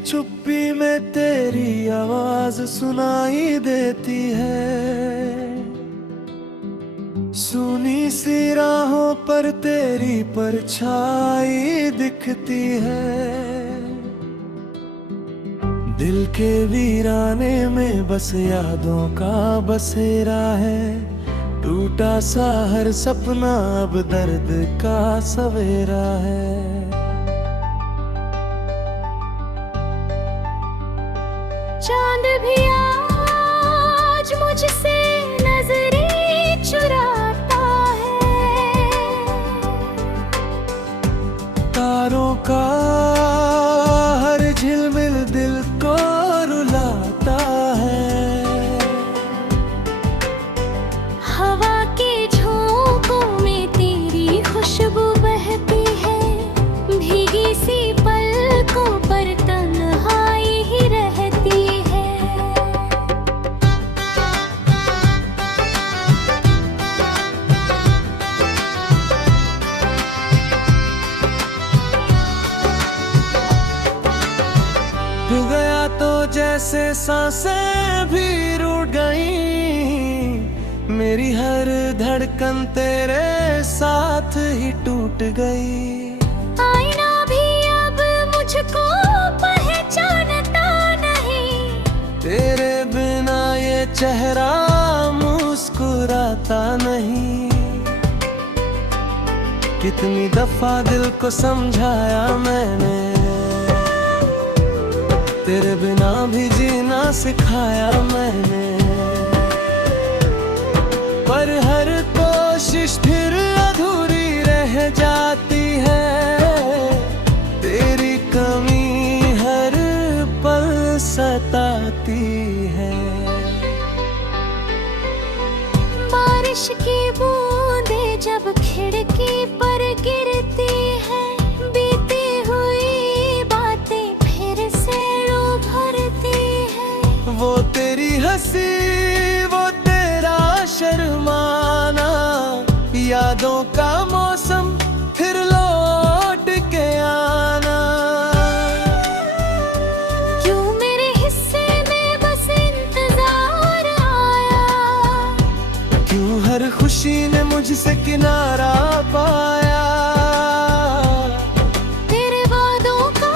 चुप्पी में तेरी आवाज सुनाई देती है। सुनी सी राहों पर तेरी परछाई दिखती है। दिल के वीराने में बस यादों का बसेरा है। टूटा सा हर सपना अब दर्द का सवेरा है। चांद भी आज मुझसे नजरें चुराता है। तारों का हर झिलमिल दिल को रुलाता है। हवा के झोंकों में तेरी खुशबू बहती है। भीगी सी पलकों पर तन्हाई ही रहती है। पिघल गया तो जैसे सांसें भी रुक गई। मेरी हर धड़कन तेरे साथ ही टूट गई। आईना भी अब मुझको पहचानता नहीं। तेरे बिना ये चेहरा मुस्कुराता नहीं। कितनी दफा दिल को समझाया मैंने, तेरे बिना भी जीना सिखाया मैंने। पर हर कोशिश फिर अधूरी रह जाती है। तेरी कमी हर पल सताती है। बारिश की बूंदें जब खिड़की पर गिरती है। बीती हुई बातें फिर से उभरती है। वो तेरी हंसी, वो तेरा शर्माना, यादों का मौसम फिर लौट के आना। क्यों मेरे हिस्से में बस इंतजार आया। क्यों हर खुशी ने मुझसे किनारा पाया। तेरे वादों का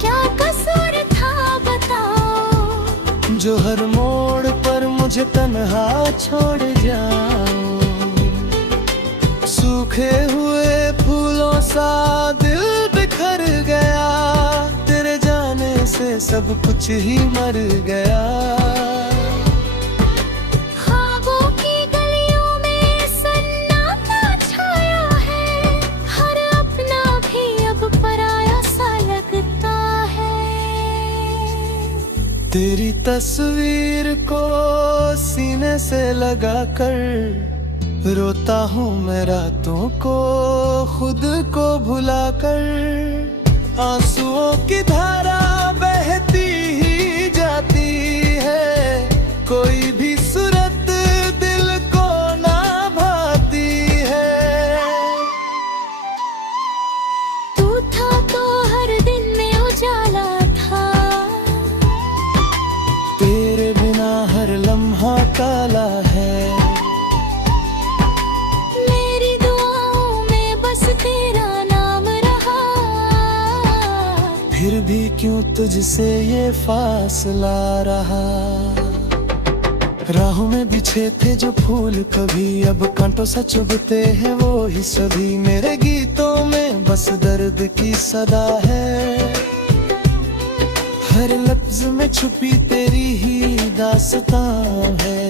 क्या कसूर था बताओ। जो हर मोड़ पर मुझे तन्हा छोड़ जाओ। सूखे हुए फूलों सा दिल बिखर गया। तेरे जाने से सब कुछ ही मर गया। ख्वाबों की गलियों में सन्नाटा छाया है। हर अपना भी अब पराया सा लगता है। तेरी तस्वीर को सीने से लगा कर रोता हूँ मैं रातों को खुद को भुला कर। आंसुओं की धारा बहती ही जाती है। कोई भी सूरत दिल को ना भाती है। तू था तो हर दिन में उजाला था। तेरे बिना हर लम्हा काला है। मेरी दुआओं में बस तेरा नाम रहा। फिर भी क्यों तुझसे ये फासला रहा। राहों में बिछे थे जो फूल कभी अब कांटों सा चुभते हैं वो ही सभी। मेरे गीतों में बस दर्द की सदा है। हर लफ्ज में छुपी तेरी ही दास्तां है।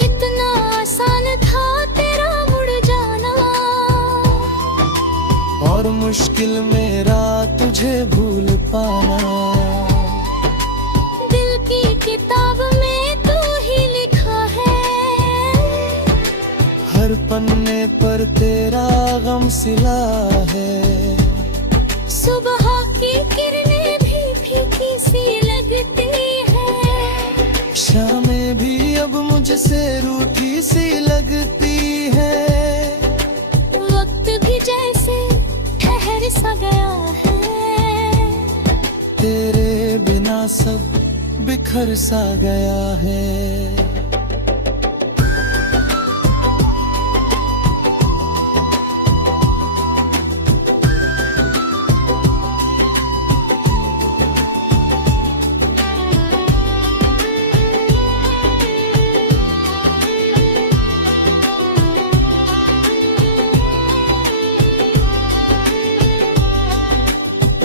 कितना आसान था तेरा मुड़ जाना। और मुश्किल मेरा तुझे भूल पाना। दिल की किताब में तू ही लिखा है। हर पन्ने पर तेरा गम सिला है। सुबह की किरणें भी फीकी सी लगती है। शामें भी अब मुझसे रूठी सी लगती है। वक्त भी जैसे ठहर सा गया है। तेरे बिना सब बिखर सा गया है।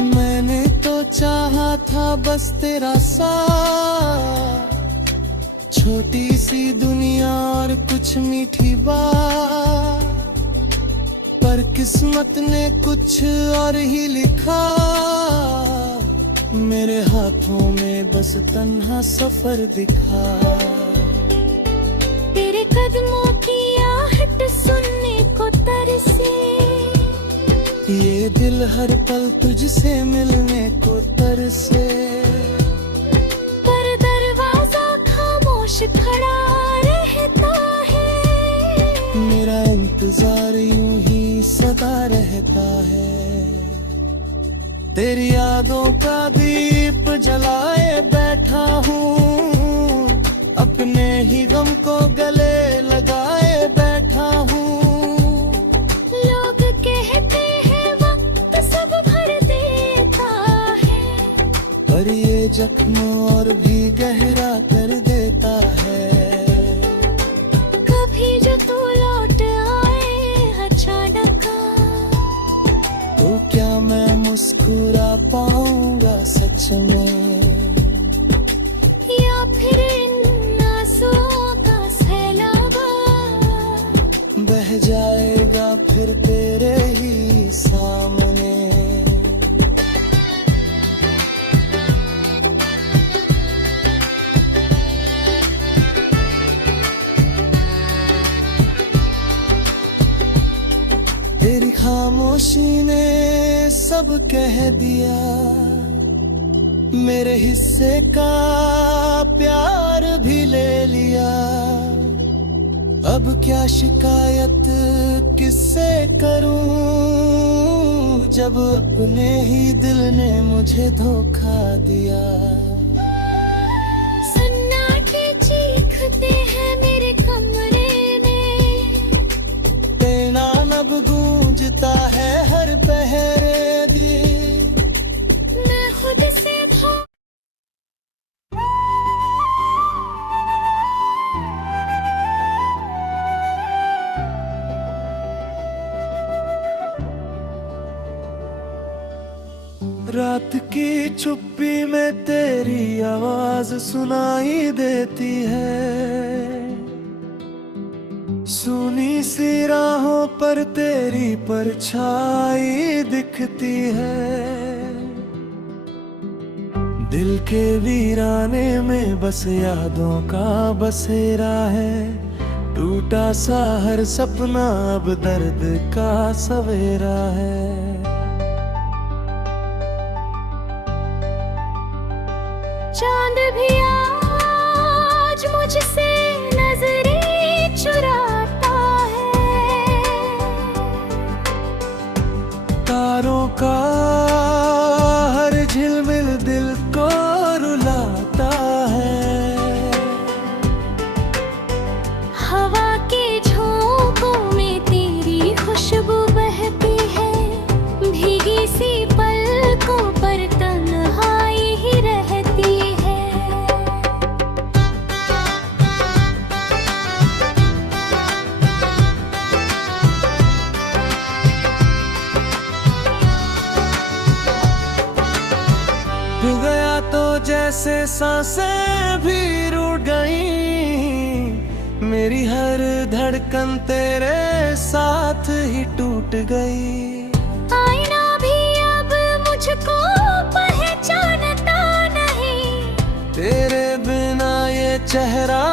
मैंने तो चाहा था बस तेरा साथ, छोटी सी दुनिया और कुछ मीठी बात, पर किस्मत ने कुछ और ही लिखा। मेरे हाथों में बस तन्हा सफर दिखा। तेरे कदमों की आहट सुनने को तरसे, ये दिल हर पल तुझसे मिलने को तरसे। पर दरवाजा खामोश खड़ा रहता है, मेरा इंतजार यूं ही सदा रहता है। तेरी यादों का दीप जलाए बैठा हूँ, अपने ही गम को गले लगाए बैठा हूँ। लोग कहते हैं वक्त सब भर देता है, पर ये जख्म और भी गहरा कर देता है। कभी जो तू लौट आए अचानक, तो क्या मैं मुस्कुरा पाऊंगा सच में, या फिर इन आंसुओं का सैलाब बह जाएगा फिर तेरे ही सामने। तेरी खामोशी ने सब कह दिया, मेरे हिस्से का प्यार भी ले लिया। अब क्या शिकायत किससे करूं, जब अपने ही दिल ने मुझे धोखा दिया। सन्नाटे चीखते हैं मेरे कमरे में, तेरा नब गूंजता है हर पहरे दिन। मैं खुद से रात की चुप्पी में तेरी आवाज सुनाई देती है, सुनी सी राहों पर तेरी परछाई दिखती है। दिल के वीराने में बस यादों का बसेरा है, टूटा सा हर सपना अब दर्द का सवेरा है। चांद भी आज मुझसे नजरें चुराता है, तारों का हर झिलमिल दिल को रुलाता है। हवा के झोंकों में तेरी खुशबू बहती है, भीगी सी पलकों पर तन्हाई ही रहती है। हो गया तो जैसे सांसें भी रुक गई, मेरी हर धड़कन तेरे साथ ही टूट गई। आईना भी अब मुझको पहचानता नहीं, तेरे बिना ये चेहरा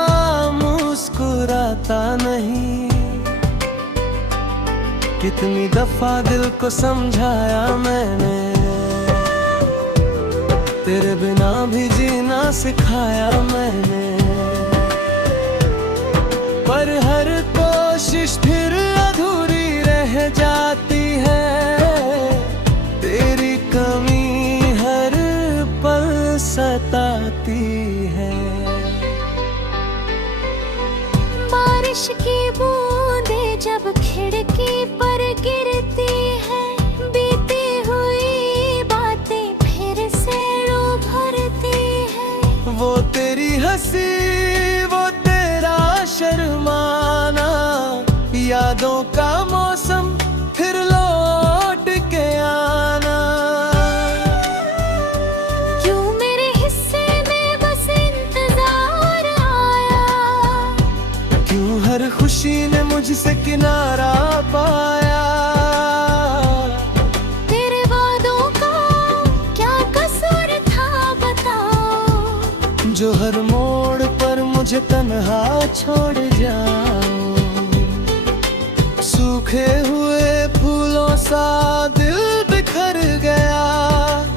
मुस्कुराता नहीं। कितनी दफा दिल को समझाया मैंने, तेरे बिना भी जीना सिखाया मैंने। पर हर कोशिश फिर अधूरी रह जाती है, तेरी कमी हर आती है। बारिश की बूंदें जब खिड़की पर गिरती है, बीती हुई बातें फिर से रो भरती है। वो तेरी हंसी, वो तेरा शर्माना, यादों का मौसम फिर लौट के आना। क्यों मेरे हिस्से में बस इंतजार आया, क्यों हर खुशी ने मुझसे किनारा पाया। तेरे वादों का क्या कसूर था बताओ, जो हर मोड़ पर मुझे तन्हा छोड़ जाओ। सूखे हुए फूलों सा दिल बिखर गया,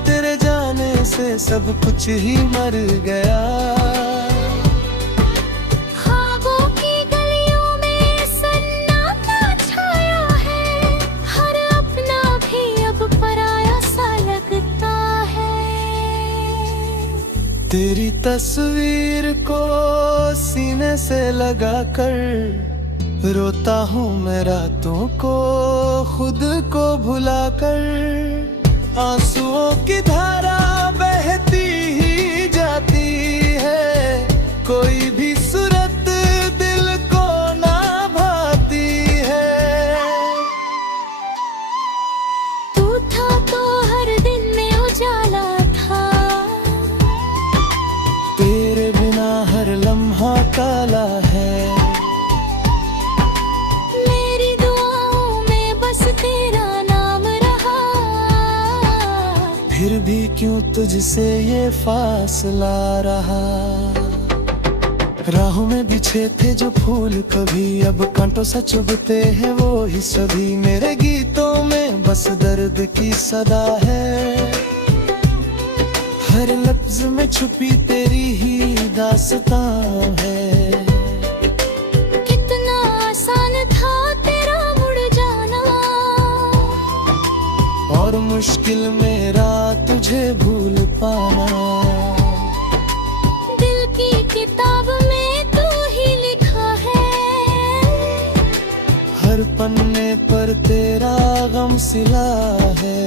तेरे जाने से सब कुछ ही मर गया। ख्वाबों की गलियों में सन्नाटा छाया है, हर अपना भी अब पराया सा लगता है। तेरी तस्वीर को सीने से लगा कर रोता हूँ मैं रातों को खुद को भुला कर। आंसुओं की धारा बहती ही जाती है, कोई भी सूरत दिल को ना भाती है। तू था तो हर दिन में उजाला था, तेरे बिना हर लम्हा काला है। मेरी दुआओं में बस तेरा नाम रहा, फिर भी क्यों तुझसे ये फासला रहा। राहों में बिछे थे जो फूल कभी, अब कांटों सा चुभते हैं वो ही सभी। मेरे गीतों में बस दर्द की सदा है, हर लफ्ज में छुपी तेरी ही दास्तां है। कितना आसान था तेरा मुड़ जाना, और मुश्किल मेरा तुझे भूल पाना। दिल की किताब में तू ही लिखा है, हर पन्ने पर तेरा गम सिला है।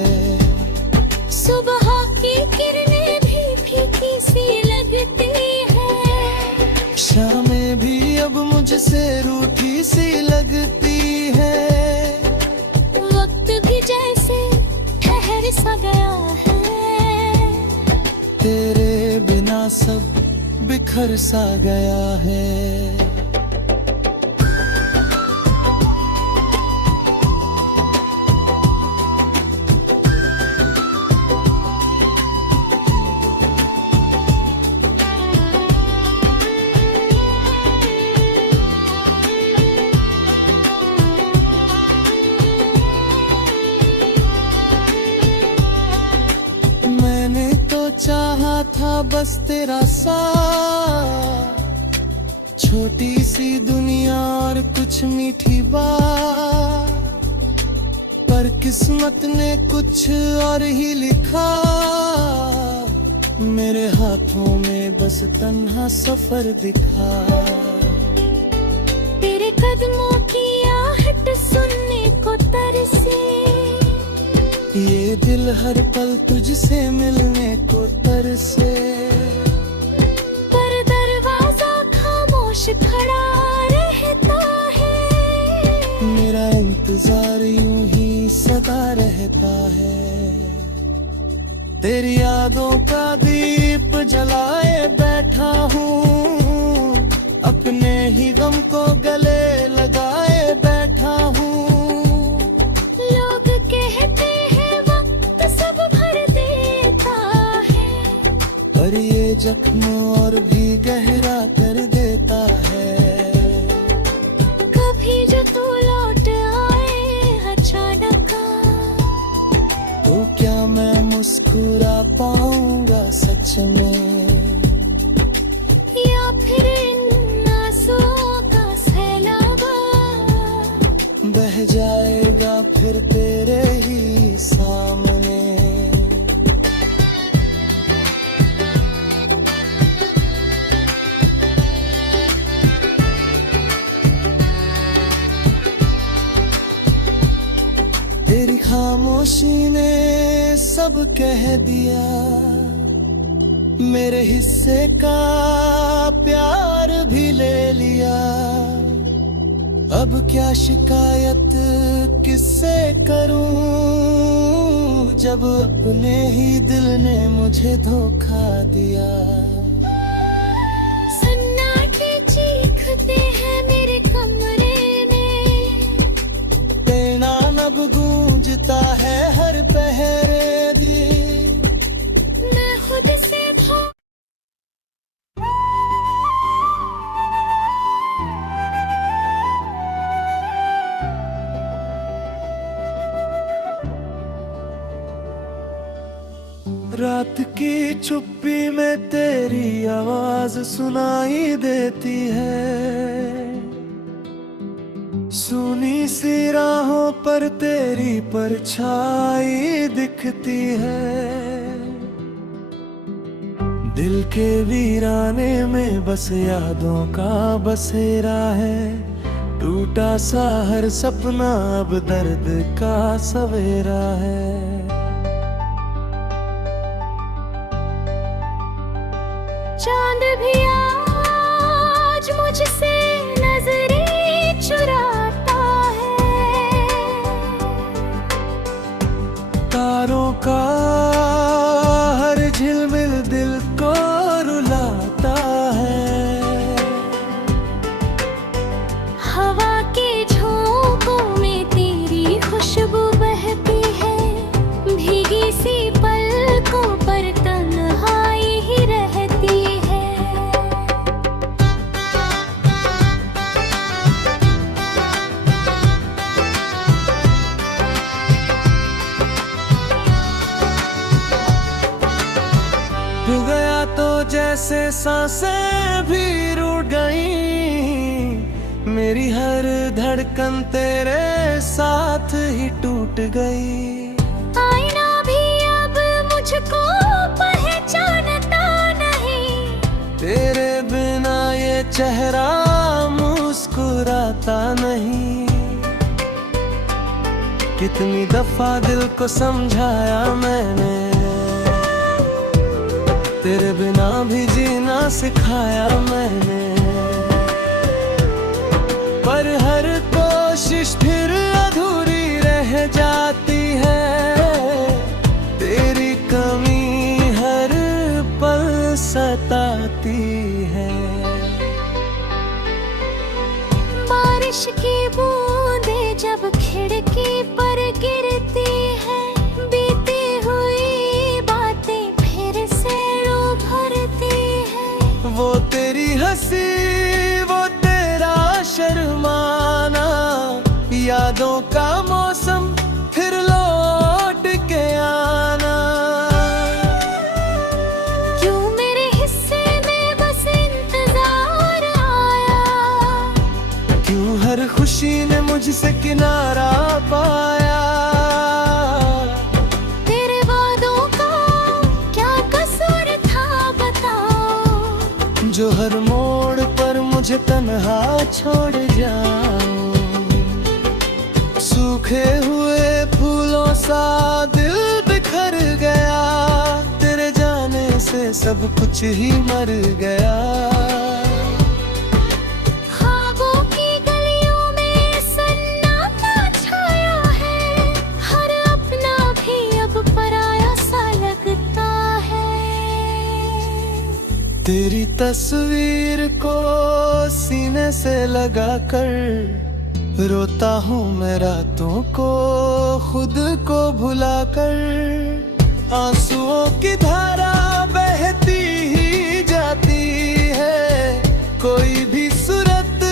सुबह की किरणें भी फीकी सी लगती है, शामें भी अब मुझसे रूठी सी लगती है। वक्त भी जैसे ठहर सा गया है, तेरे बिना सब बिखर सा गया है। चाहा था बस तेरा साथ, छोटी सी दुनिया और कुछ मीठी बात, पर किस्मत ने कुछ और ही लिखा। मेरे हाथों में बस तन्हा सफर दिखा। तेरे कदमों की आहट सुनने को तरसे, ये दिल हर पल तुझसे मिलने को तरसे। पर दरवाजा खामोश खड़ा रहता है, मेरा इंतजार यूं ही सदा रहता है। तेरी यादों का दीप जलाए बैठा हूँ, अपने ही गम को गले लगाए बैठा हूँ। लोग कहते पर ये जख्म और भी गहरा कर देता है। कभी जो तू लौट आए अचानक, तो क्या मैं मुस्कुरा पाऊंगा सच में, या फिर इन आंसुओं का सैलाब बह जाएगा फिर तेरे ही सामने। सब कह दिया, मेरे हिस्से का प्यार भी ले लिया। अब क्या शिकायत किससे करूं, जब अपने ही दिल ने मुझे धोखा दिया। सन्नाटे चीखते हैं मेरे कमरे में, तेरा नब गूंजता है हर पहरे दिन। मैं खुद से रात की चुप्पी में तेरी आवाज सुनाई देती है, सुनी सी राहों पर तेरी परछाई दिखती है। दिल के वीराने में बस यादों का बसेरा है, टूटा सा हर सपना अब दर्द का सवेरा है। चांद भी आज मुझसे नजरें चुराता है, तारों का हर झिलमिल दिल को रुलाता है। हवा के झोंकों में तेरी खुशबू बहती है, भीगी सी पलकों पर तन्हाई ही रहती है। तू गया तो जैसे सांसें भी रुक गई, मेरी हर धड़कन तेरे साथ ही टूट गई। आईना भी अब मुझको पहचानता नहीं, तेरे बिना ये चेहरा मुस्कुराता नहीं। कितनी दफा दिल को समझाया मैंने, तेरे बिना भी जीना सिखाया मैंने, पर हर कोशिश फिर अधूरी रह जाती है। तेरी कमी हर पल सताती है। बारिश की बूंदें जब खिड़की पर गिरती है, बीती हुई बातें फिर से रो भरती है। वो तेरी हंसी, वो तेरा शर्माना, यादों का मौसम फिर लौट के आना। क्यों मेरे हिस्से में बस इंतजार आया, क्यों हर खुशी ने मुझसे किनारा पाया। तेरे वादों का क्या कसूर था बताओ, जो हर मोड़ पर मुझे तन्हा छोड़ जाओ। सूखे हुए फूलों सा दिल बिखर गया, तेरे जाने से सब कुछ ही मर गया। ख्वाबों की गलियों में सन्नाटा छाया है, हर अपना भी अब पराया सा लगता है। तेरी तस्वीर को सीने से लगा कर रोता हूँ मैं रातों को खुद को भुला कर। आंसुओं की धारा बहती ही जाती है, कोई भी सूरत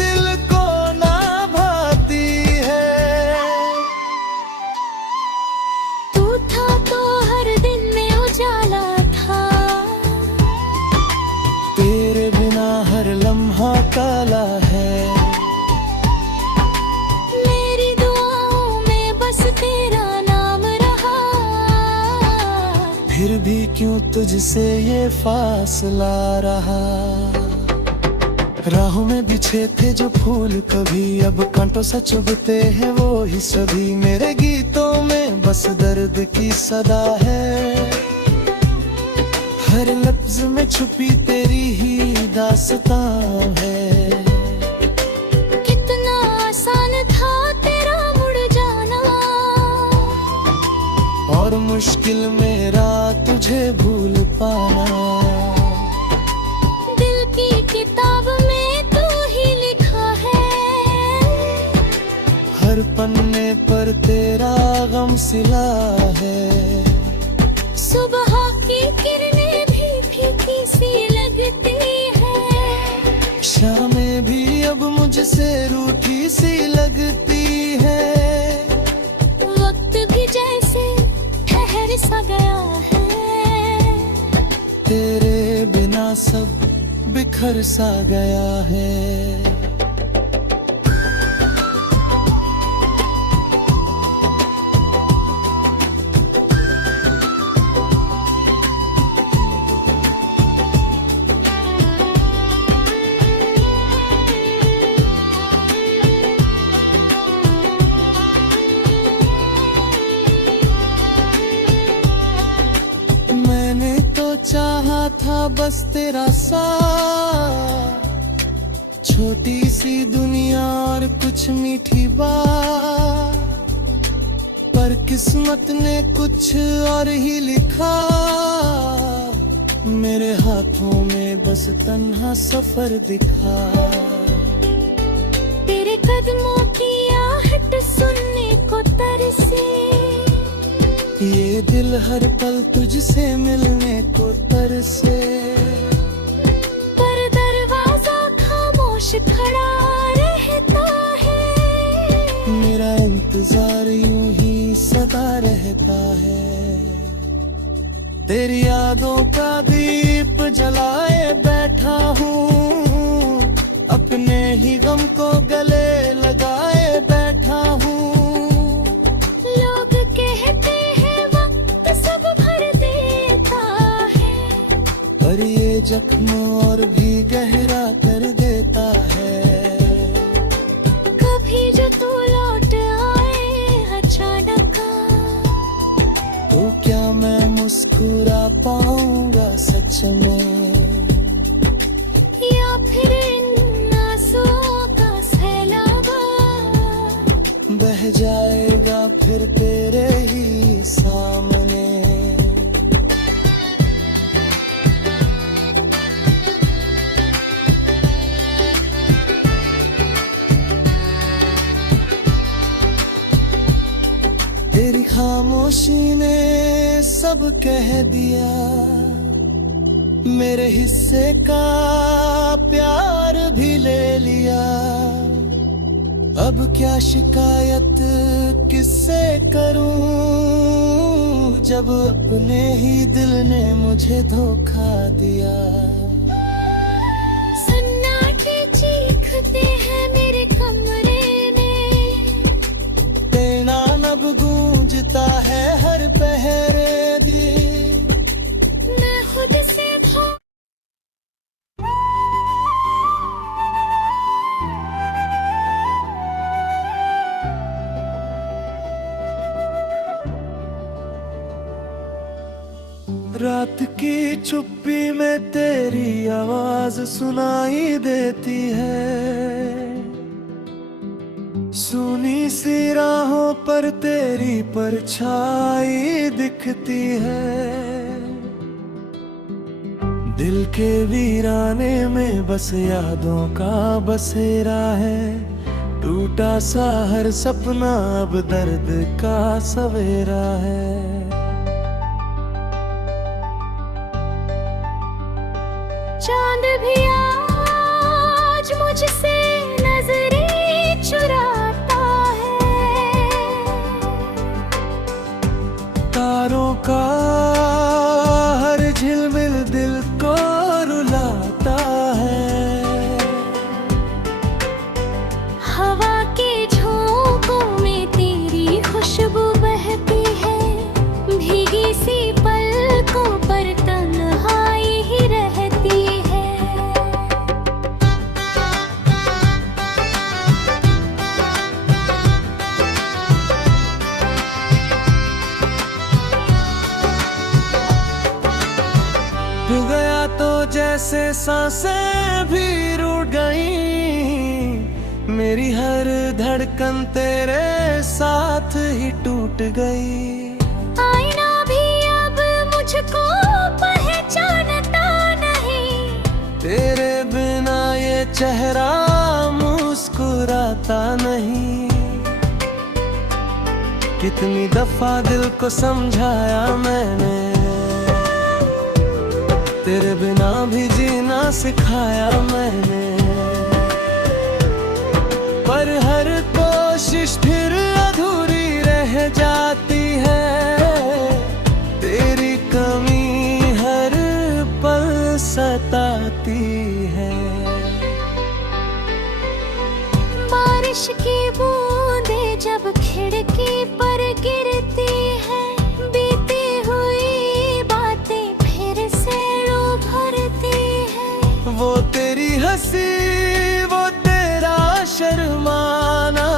दिल को ना भाती है। तू था तो हर दिन में उजाला था, तेरे बिना हर लम्हा काला है। मेरी दुआओं में बस तेरा नाम रहा, फिर भी क्यों तुझसे ये फासला रहा। राहों में बिछे थे जो फूल कभी अब कांटों सा चुभते हैं वो ही सभी। मेरे गीतों में बस बस दर्द की सदा है, हर लफ्ज में छुपी तेरी ही दास्तां है। कितना आसान था तेरा मुड़ जाना, और मुश्किल मेरा तुझे भूल पाना। दिल की किताब में तू ही लिखा है, हर पन्ने पर तेरा गम सिला है। सुबह की किरणें भी फीकी सी लगती है, शामें भी अब मुझसे रूठी सी लगती है। वक्त भी जैसे ठहर सा गया है, तेरे बिना सब बिखर सा गया है। चाहा था बस तेरा साथ, छोटी सी दुनिया और कुछ मीठी बात, पर किस्मत ने कुछ और ही लिखा। मेरे हाथों में बस तन्हा सफर दिखा। तेरे कदमों की आहट सुनने को तरसे, ये दिल हर पल तुझसे मिलने को तरसे। पर दरवाजा खामोश खड़ा रहता है, मेरा इंतजार यूं ही सदा रहता है। तेरी यादों का दीप जलाए बैठा हूँ, अपने ही गम को गले लगाए बैठा हूँ। लोग कहते पर ये जख्म और भी गहरा कर देता है। कभी जो तू लौट आए अचानक, तो क्या मैं मुस्कुरा पाऊंगा सच में, या फिर इन आंसुओं का सैलाब बह जाएगा फिर तेरे ही सामने। तेरी खामोशी ने सब कह दिया, मेरे हिस्से का प्यार भी ले लिया। अब क्या शिकायत किससे करूं, जब अपने ही दिल ने मुझे धोखा दिया। सन्नाटे चीखते हैं मेरे कमरे में, तेरा नब गूंजता है हर पहरे दिन। मैं खुद से रात की चुप्पी में तेरी आवाज सुनाई देती है, सुनी सी राहों पर तेरी परछाई दिखती है। दिल के वीराने में बस यादों का बसेरा है, टूटा सा हर सपना अब दर्द का सवेरा है। चांद भी आज मुझसे नजरें चुराता है, तारों का हर झिलमिल दिल को रुलाता है। हवा के झोंकों में तेरी खुशबू बहती है, भीगी सी पलकों पर तन्हाई ही रहती है। तो जैसे सांसें भी रुक गई, मेरी हर धड़कन तेरे साथ ही टूट गई। आईना भी अब मुझको पहचानता नहीं, तेरे बिना ये चेहरा मुस्कुराता नहीं। कितनी दफा दिल को समझाया मैंने, तेरे बिना भी जीना सिखाया मैंने, पर हर कोशिश फिर अधूरी रह जाती है। तेरी कमी हर पल सताती है। बारिश की बूंदें जब खिड़की पर गिरती है, बीती हुई बातें फिर से उभरती है। वो तेरी हंसी, वो तेरा शर्माना,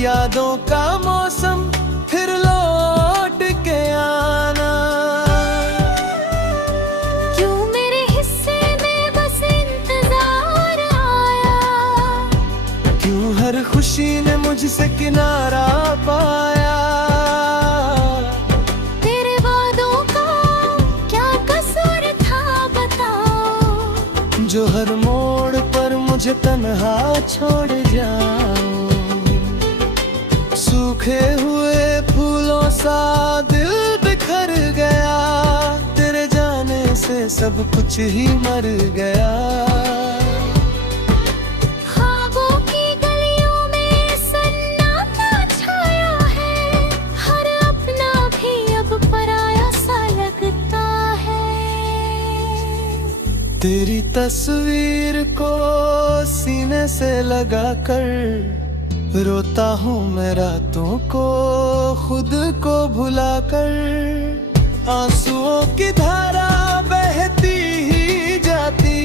यादों का मौसम फिर लौट के आना। क्यों मेरे हिस्से में बस इंतजार आया, क्यों हर खुशी ने मुझसे किनारा पाया। तेरे वादों का क्या कसूर था बताओ, जो हर मोड़ पर मुझे तन्हा छोड़ जाओ। सूखे हुए फूलों सा दिल बिखर गया, तेरे जाने से सब कुछ ही मर गया। ख्वाबों की गलियों में सन्नाटा छाया है, हर अपना भी अब पराया सा लगता है। तेरी तस्वीर को सीने से लगा कर रोता हूँ मैं रातों को खुद को भुला कर। आंसुओं की धारा बहती ही जाती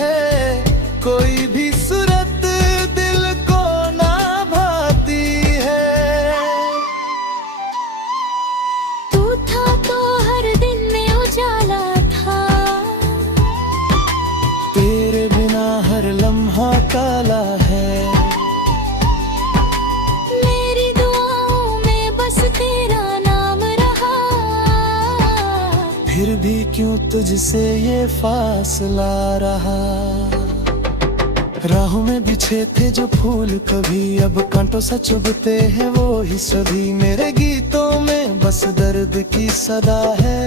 है, कोई भी सूरत दिल को ना भाती है। तू था तो हर दिन में उजाला था, तेरे बिना हर लम्हा काला है। मेरी दुआओं में बस तेरा नाम रहा, फिर भी क्यों तुझसे ये फासला रहा। राहों में बिछे थे जो फूल कभी, अब कांटों सा चुभते हैं वो ही सभी। मेरे गीतों में बस दर्द की सदा है,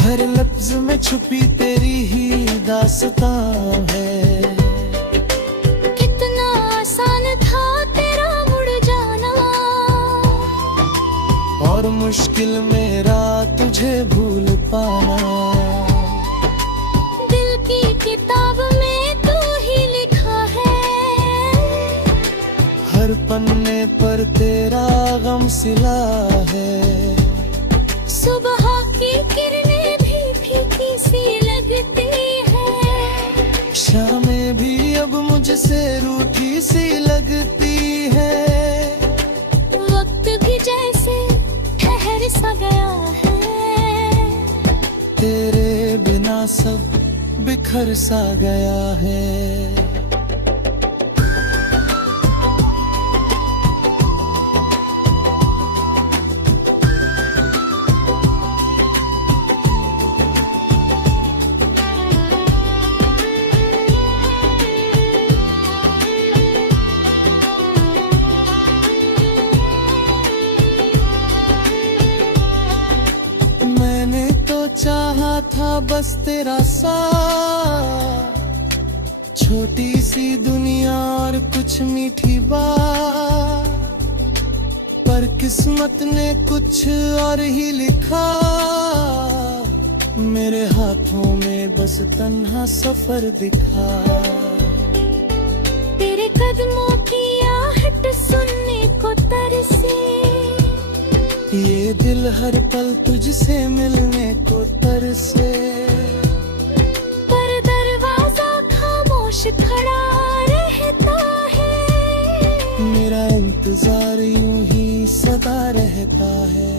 हर लफ्ज में छुपी तेरी ही दास्तां है। कितना आसान था तेरा मुड़ जाना, और मुश्किल मेरा तुझे भूल पाना। दिल की किताब में तू ही लिखा है, हर पन्ने पर तेरा गम सिला है। सुबह की किरणें भी फीकी सी लगती है, शामें भी अब मुझसे रूठी सी लगती है। वक्त भी जैसे ठहर सा गया है, तेरे बिना सब बिखर सा गया है। चाहा था बस तेरा साथ, छोटी सी दुनिया और कुछ मीठी बात, पर किस्मत ने कुछ और ही लिखा। मेरे हाथों में बस तन्हा सफर दिखा। तेरे कदमों की आहट सुनने को तरसे, ये दिल हर पल तुझसे मिलने को तरसे। पर दरवाजा खामोश खड़ा रहता है, मेरा इंतजार यूं ही सदा रहता है।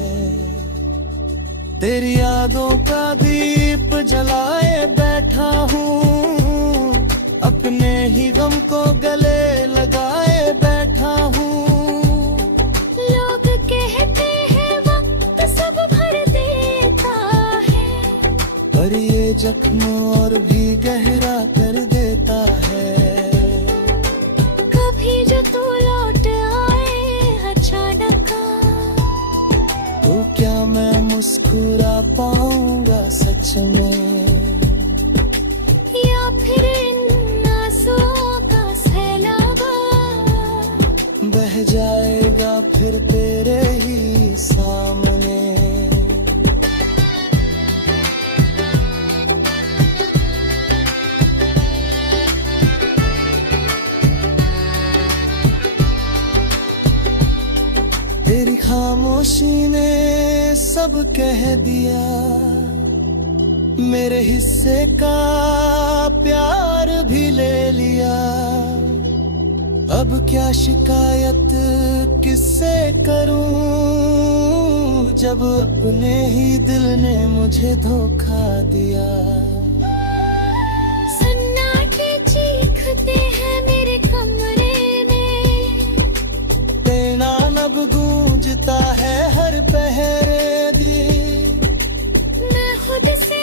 तेरी यादों का दीप जलाए बैठा हूँ, अपने ही गम को गले लगाए बैठा हूँ। लोग कहते हैं वक्त सब भर देता है, पर ये जख्म और भी गहरा कर देता है। कभी जो तू लौट आए अचानक, तो क्या मैं मुस्कुरा पाऊंगा सच में, या फिर इन आंसुओं का सैलाब बह जाएगा फिर तेरे ही सामने। तेरी खामोशी ने सब कह दिया, मेरे हिस्से का प्यार भी ले लिया। अब क्या शिकायत किससे करूं, जब अपने ही दिल ने मुझे धोखा दिया। सन्नाटे चीखते हैं मेरे कमरे में, तेरा नब गूंजता है हर पहरे दिन। मैं खुद से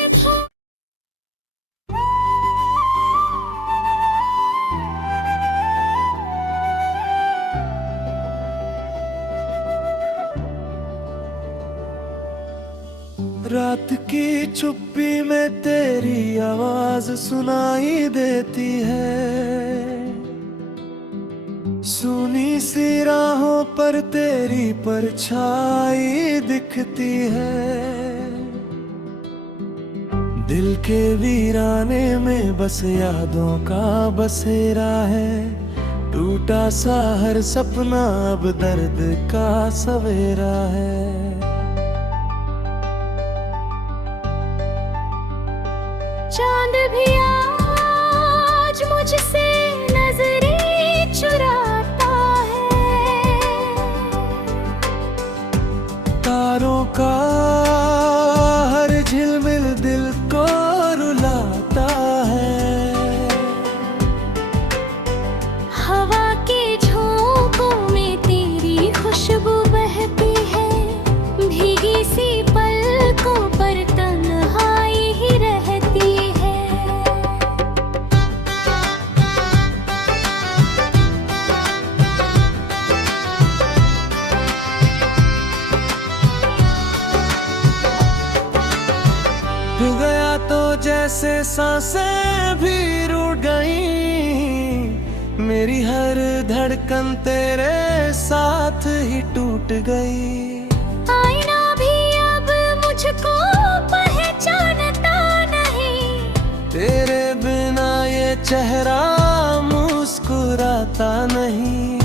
रात की चुप्पी में तेरी आवाज सुनाई देती है, सुनी सी राहों पर तेरी परछाई दिखती है। दिल के वीराने में बस यादों का बसेरा है, टूटा सा हर सपना अब दर्द का सवेरा है। चांद भी आज मुझसे नजरें चुराता है, तारों का हर झिलमिल दिल को रुलाता है। हवा के झोंकों में तेरी खुशबू बहती है, भीगी सी पलकों पर तन्हाई ही रहती है। पिघल गया तो जैसे सांसें भी रुक गई, मेरी हर धड़कन तेरे साथ ही टूट गई। आईना भी अब मुझको पहचानता नहीं, तेरे बिना ये चेहरा मुस्कुराता नहीं।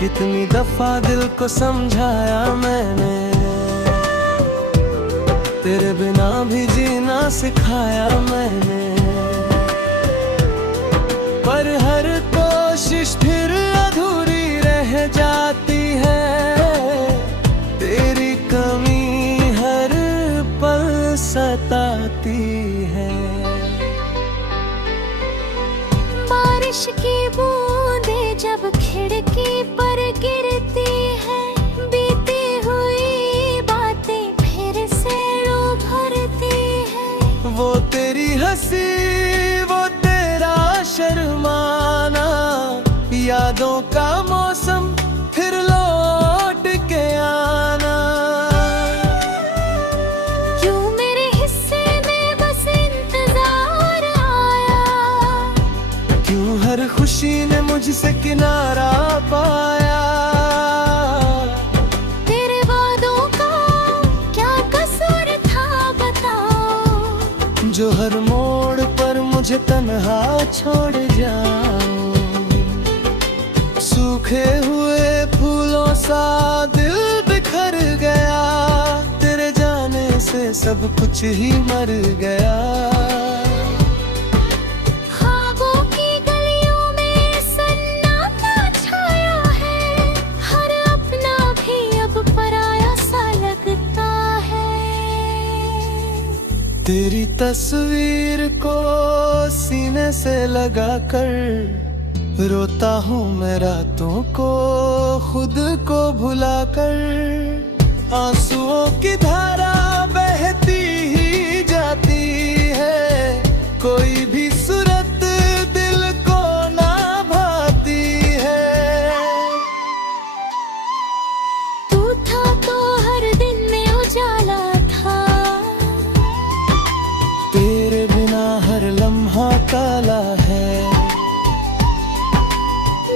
कितनी दफा दिल को समझाया मैंने, तेरे बिना भी जीना सिखाया मैंने, पर हर कोशिश फिर अधूरी रह जाती है। तेरी कमी हर पल सताती है। बारिश की बूंदें जब खिड़की पर गिरती है, बीती हुई बातें फिर से उभरती है। वो तेरी हंसी, वो तेरा शर्माना, यादों का मौसम फिर लौट के आना। क्यों मेरे हिस्से में बस इंतजार आया, क्यों हर खुशी ने मुझसे किनारा पाया। तेरे वादों का क्या कसूर था बताओ, जो हर मोड़ पर मुझे तन्हा छोड़ जाओ। सूखे हुए फूलों सा दिल बिखर गया, तेरे जाने से सब कुछ ही मर गया। ख्वाबों की गलियों में सन्नाटा छाया है, हर अपना भी अब पराया सा लगता है। तेरी तस्वीर को सीने से लगा कर रोता हूँ मैं रातों को खुद को भुला कर। आंसुओं की धारा बहती ही जाती है, कोई भी सूरत दिल को ना भाती है। तू था तो हर दिन में उजाला था, तेरे बिना हर लम्हा काला है।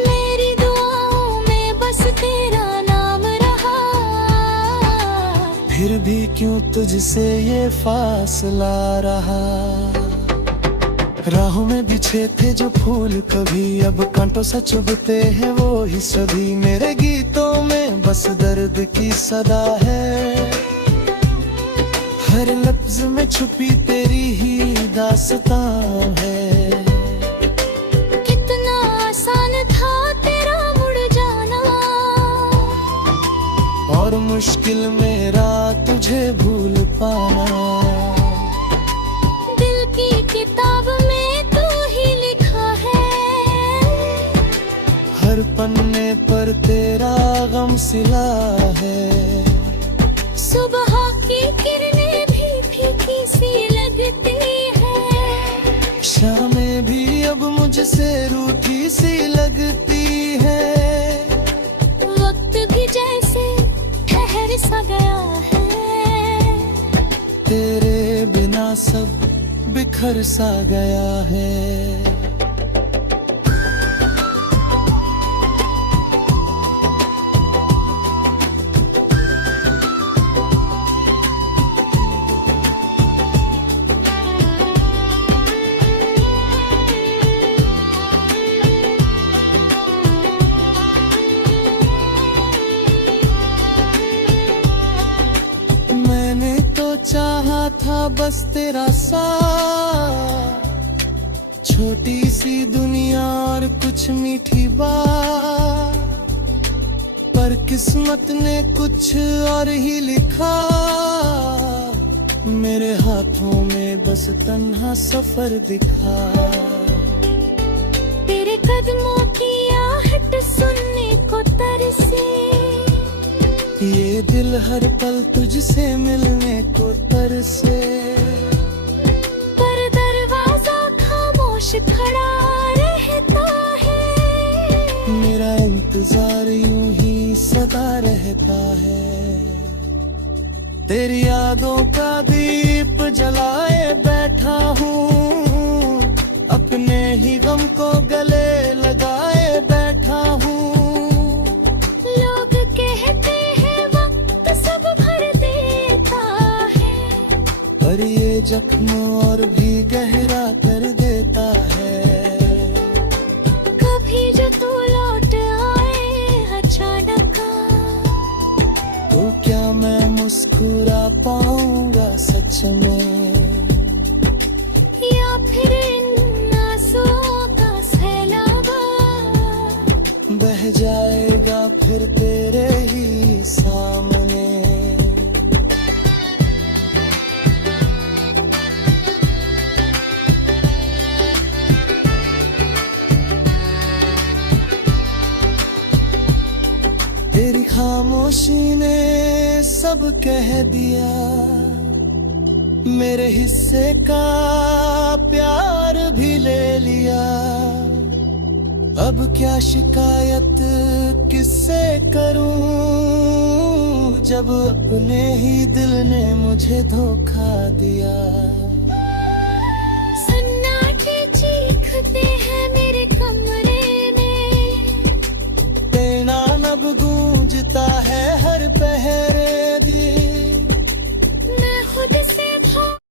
मेरी दुआओं में बस तेरा नाम रहा, फिर भी क्यों तुझसे ये फासला रहा। राहों में बिछे थे जो फूल कभी अब कांटों सा चुभते हैं वो ही सभी। मेरे गीतों में बस दर्द की सदा है, हर लफ्ज में छुपी तेरी ही दास्तां है। कितना आसान था तेरा मुड़ जाना, और मुश्किल मेरा तुझे भूल पाना। दिल की किताब में तू ही लिखा है, हर पन्ने पर तेरा गम सिला है। सुबह की किरणें भी फीकी सी लगती है, शामें भी अब मुझसे रूठी सी लगती है। वक्त भी जैसे ठहर सा गया है, तेरे बिना सब बिखर सा गया है। मैंने तो चाहा था बस तेरा साथ, छोटी सी दुनिया और कुछ मीठी बात, पर किस्मत ने कुछ और ही लिखा। मेरे हाथों में बस तन्हा सफर दिखा। तेरे कदमों की आहट सुनने को तरसे, ये दिल हर पल तुझसे मिलने को तरसे। पर दरवाजा खामोश खड़ा रहता है, मेरा इंतजार यूं ही सदा रहता है। तेरी यादों का दीप जलाए बैठा हूँ, अपने ही गम को गले लगाए बैठा हूँ। लोग कहते हैं वक्त सब भर देता है, पर ये जख्म और भी गहरा कर देता है। कभी जो तू लौट आए अचानक, तो क्या मैं मुस्कुरा पाऊंगा सच में, या फिर इन आंसुओं का सैलाब बह जाएगा फिर तेरे ही सामने। तेरी खामोशी ने सब कह दिया, मेरे हिस्से का प्यार भी ले लिया। अब क्या शिकायत किससे करूं, जब अपने ही दिल ने मुझे धोखा दिया। सन्नाटे चीखते हैं मेरे कमरे में, तेरा नब गूंजता है हर पहर